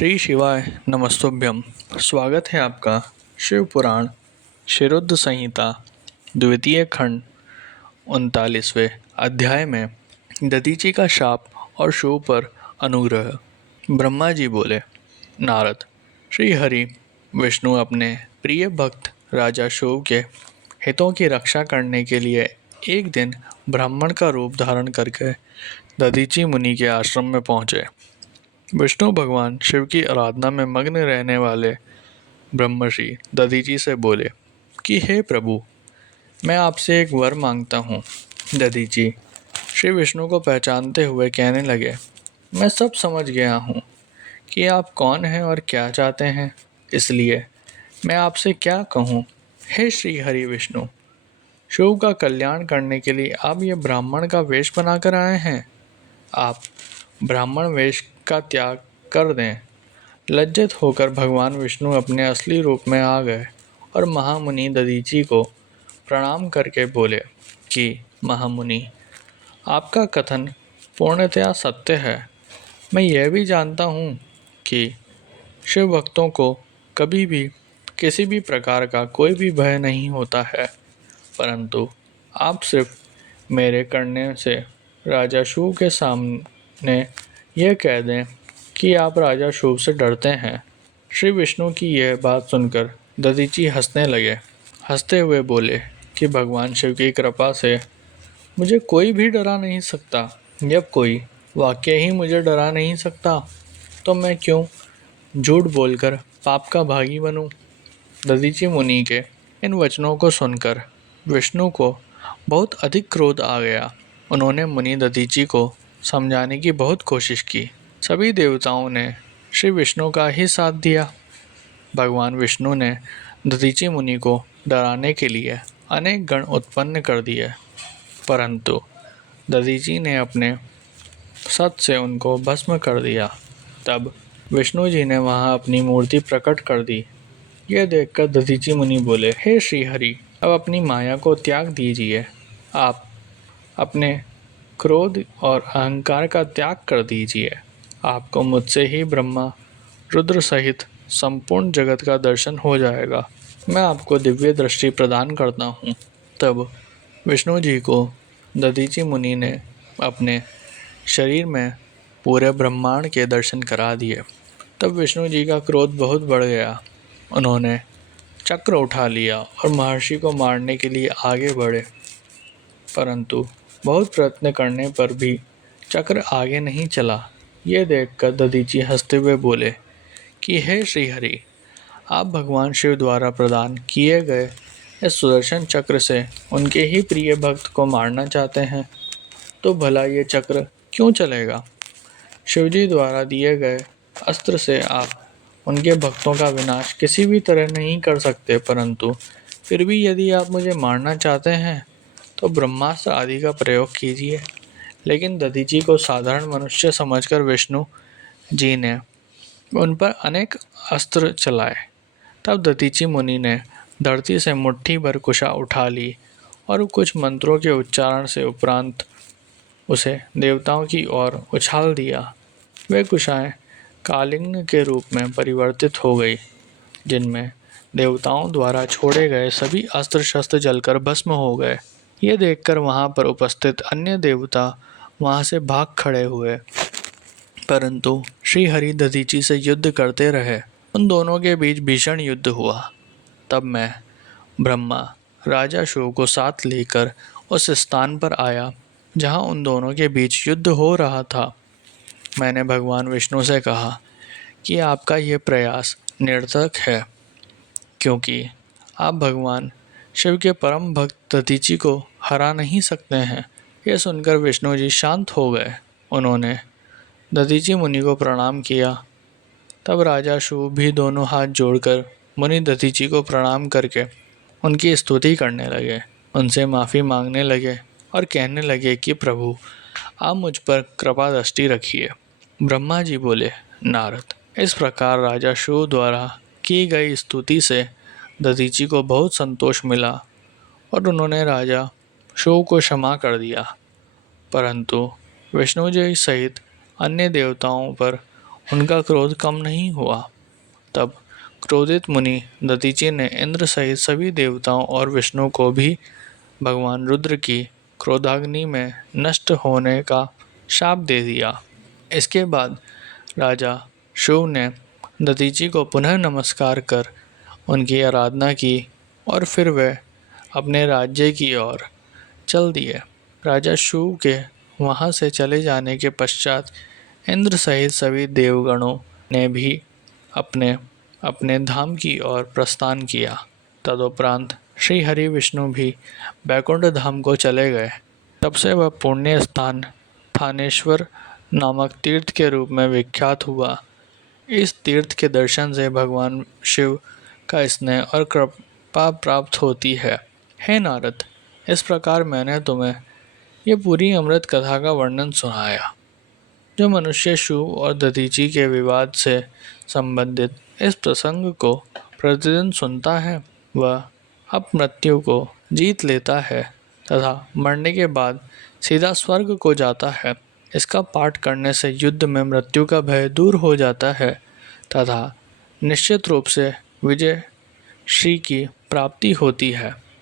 श्री शिवाय नमस्तुभ्यम। स्वागत है आपका शिव पुराण शिरोद्ध संहिता द्वितीय खंड 39वें अध्याय में दधीचि का शाप और शिव पर अनुग्रह। ब्रह्मा जी बोले, नारद, श्री हरि विष्णु अपने प्रिय भक्त राजा शिव के हितों की रक्षा करने के लिए एक दिन ब्राह्मण का रूप धारण करके दधीचि मुनि के आश्रम में पहुँचे। विष्णु भगवान शिव की आराधना में मग्न रहने वाले ब्रह्मर्षि दधीचि से बोले कि हे प्रभु, मैं आपसे एक वर मांगता हूँ। दधीचि श्री विष्णु को पहचानते हुए कहने लगे, मैं सब समझ गया हूँ कि आप कौन हैं और क्या चाहते हैं, इसलिए मैं आपसे क्या कहूँ। हे श्री हरि विष्णु, शिव का कल्याण करने के लिए आप ये ब्राह्मण का वेश बनाकर आए हैं। आप ब्राह्मण वेश का त्याग कर दें। लज्जित होकर भगवान विष्णु अपने असली रूप में आ गए और महामुनि दधीचि को प्रणाम करके बोले कि महामुनि, आपका कथन पूर्णतया सत्य है। मैं यह भी जानता हूँ कि शिव भक्तों को कभी भी किसी भी प्रकार का कोई भी भय नहीं होता है, परंतु आप सिर्फ मेरे करने से राजा शिव के सामने यह कह दें कि आप राजा शिव से डरते हैं। श्री विष्णु की यह बात सुनकर दधीचि हंसने लगे। हंसते हुए बोले कि भगवान शिव की कृपा से मुझे कोई भी डरा नहीं सकता। जब कोई वाक्य ही मुझे डरा नहीं सकता तो मैं क्यों झूठ बोलकर पाप का भागी बनूं। दधीचि मुनि के इन वचनों को सुनकर विष्णु को बहुत अधिक क्रोध आ गया। उन्होंने मुनि दधीचि को समझाने की बहुत कोशिश की। सभी देवताओं ने श्री विष्णु का ही साथ दिया। भगवान विष्णु ने दधीचि मुनि को डराने के लिए अनेक गण उत्पन्न कर दिए, परंतु दधीचि ने अपने सत से उनको भस्म कर दिया। तब विष्णु जी ने वहां अपनी मूर्ति प्रकट कर दी। यह देखकर दधीचि मुनि बोले, हे श्री हरि, अब अपनी माया को त्याग दीजिए। आप अपने क्रोध और अहंकार का त्याग कर दीजिए। आपको मुझसे ही ब्रह्मा रुद्र सहित संपूर्ण जगत का दर्शन हो जाएगा। मैं आपको दिव्य दृष्टि प्रदान करता हूँ। तब विष्णु जी को दधीचि मुनि ने अपने शरीर में पूरे ब्रह्मांड के दर्शन करा दिए। तब विष्णु जी का क्रोध बहुत बढ़ गया। उन्होंने चक्र उठा लिया और महर्षि को मारने के लिए आगे बढ़े, परंतु बहुत प्रयत्न करने पर भी चक्र आगे नहीं चला। ये देखकर दधीचि हंसते हुए बोले कि हे श्री हरि, आप भगवान शिव द्वारा प्रदान किए गए इस सुदर्शन चक्र से उनके ही प्रिय भक्त को मारना चाहते हैं, तो भला ये चक्र क्यों चलेगा। शिवजी द्वारा दिए गए अस्त्र से आप उनके भक्तों का विनाश किसी भी तरह नहीं कर सकते, परंतु फिर भी यदि आप मुझे मारना चाहते हैं तो ब्रह्मास्त्र आदि का प्रयोग कीजिए। लेकिन दधीचि को साधारण मनुष्य समझकर विष्णु जी ने उन पर अनेक अस्त्र चलाए। तब दधीचि मुनि ने धरती से मुट्ठी भर कुशा उठा ली और कुछ मंत्रों के उच्चारण से उपरांत उसे देवताओं की ओर उछाल दिया। वे कुशाएं कालिंग के रूप में परिवर्तित हो गई, जिनमें देवताओं द्वारा छोड़े गए सभी अस्त्र शस्त्र जलकर भस्म हो गए। ये देखकर वहां पर उपस्थित अन्य देवता वहां से भाग खड़े हुए, परंतु श्री हरि दधीचि से युद्ध करते रहे। उन दोनों के बीच भीषण युद्ध हुआ। तब मैं ब्रह्मा राजा शिव को साथ लेकर उस स्थान पर आया जहां उन दोनों के बीच युद्ध हो रहा था। मैंने भगवान विष्णु से कहा कि आपका ये प्रयास निरर्थक है, क्योंकि आप भगवान शिव के परम भक्त दधीचि को हरा नहीं सकते हैं। यह सुनकर विष्णु जी शांत हो गए। उन्होंने दधीचि मुनि को प्रणाम किया। तब राजा शिव भी दोनों हाथ जोड़कर मुनि दधीचि को प्रणाम करके उनकी स्तुति करने लगे, उनसे माफ़ी मांगने लगे और कहने लगे कि प्रभु, आप मुझ पर कृपा दृष्टि रखिए। ब्रह्मा जी बोले, नारद, इस प्रकार राजा शिव द्वारा की गई स्तुति से दधीचि को बहुत संतोष मिला और उन्होंने राजा शिव को क्षमा कर दिया, परंतु विष्णु जी सहित अन्य देवताओं पर उनका क्रोध कम नहीं हुआ। तब क्रोधित मुनि दधीचि ने इंद्र सहित सभी देवताओं और विष्णु को भी भगवान रुद्र की क्रोधाग्नि में नष्ट होने का शाप दे दिया। इसके बाद राजा शिव ने दधीचि को पुनः नमस्कार कर उनकी आराधना की और फिर वे अपने राज्य की ओर चल दिए। राजा शिव के वहाँ से चले जाने के पश्चात इंद्र सहित सभी देवगणों ने भी अपने अपने धाम की ओर प्रस्थान किया। तदुपरांत श्री हरि विष्णु भी बैकुंठ धाम को चले गए। तब से वह पुण्य स्थान थानेश्वर नामक तीर्थ के रूप में विख्यात हुआ। इस तीर्थ के दर्शन से भगवान शिव का स्नेह और कृपा प्राप्त होती है। हे नारद, इस प्रकार मैंने तुम्हें ये पूरी अमृत कथा का वर्णन सुनाया। जो मनुष्य शिव और दधीचि के विवाद से संबंधित इस प्रसंग को प्रतिदिन सुनता है, वह अपमृत्यु को जीत लेता है तथा मरने के बाद सीधा स्वर्ग को जाता है। इसका पाठ करने से युद्ध में मृत्यु का भय दूर हो जाता है तथा निश्चित रूप से विजय श्री की प्राप्ति होती है।